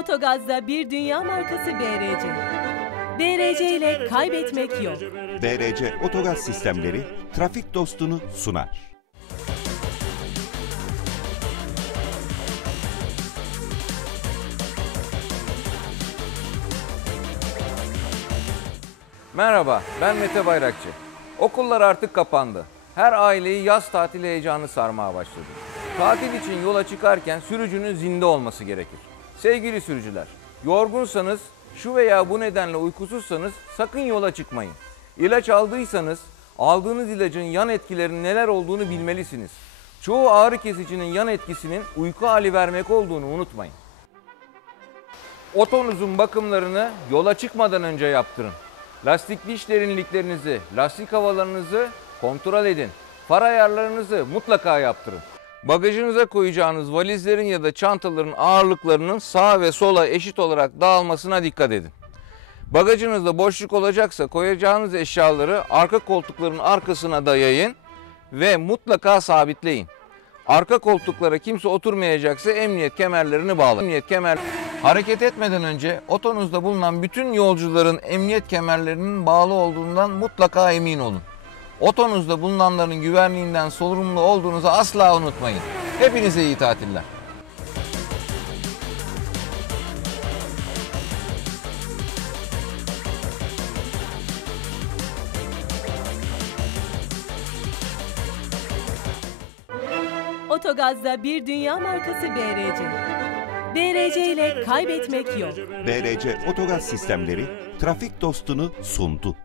Otogaz'da bir dünya markası BRC. BRC ile kaybetmek yok. BRC Otogaz Sistemleri trafik dostunu sunar. Merhaba, ben Mete Bayrakçı. Okullar artık kapandı. Her aileyi yaz tatili heyecanı sarmaya başladı. Tatil için yola çıkarken sürücünün zinde olması gerekir. Sevgili sürücüler, yorgunsanız, şu veya bu nedenle uykusuzsanız sakın yola çıkmayın. İlaç aldıysanız, aldığınız ilacın yan etkilerinin neler olduğunu bilmelisiniz. Çoğu ağrı kesicinin yan etkisinin uyku hali vermek olduğunu unutmayın. Otonuzun bakımlarını yola çıkmadan önce yaptırın. Lastik diş derinliklerinizi, lastik havalarınızı kontrol edin. Far ayarlarınızı mutlaka yaptırın. Bagajınıza koyacağınız valizlerin ya da çantaların ağırlıklarının sağa ve sola eşit olarak dağılmasına dikkat edin. Bagajınızda boşluk olacaksa koyacağınız eşyaları arka koltukların arkasına dayayın ve mutlaka sabitleyin. Arka koltuklara kimse oturmayacaksa emniyet kemerlerini bağlayın. Emniyet kemer hareket etmeden önce otonuzda bulunan bütün yolcuların emniyet kemerlerinin bağlı olduğundan mutlaka emin olun. Otonuzda bulunanların güvenliğinden sorumlu olduğunuzu asla unutmayın. Hepinize iyi tatiller. Otogaz'da bir dünya markası BRC. BRC ile kaybetmek yok. BRC Otogaz Sistemleri trafik dostunu sundu.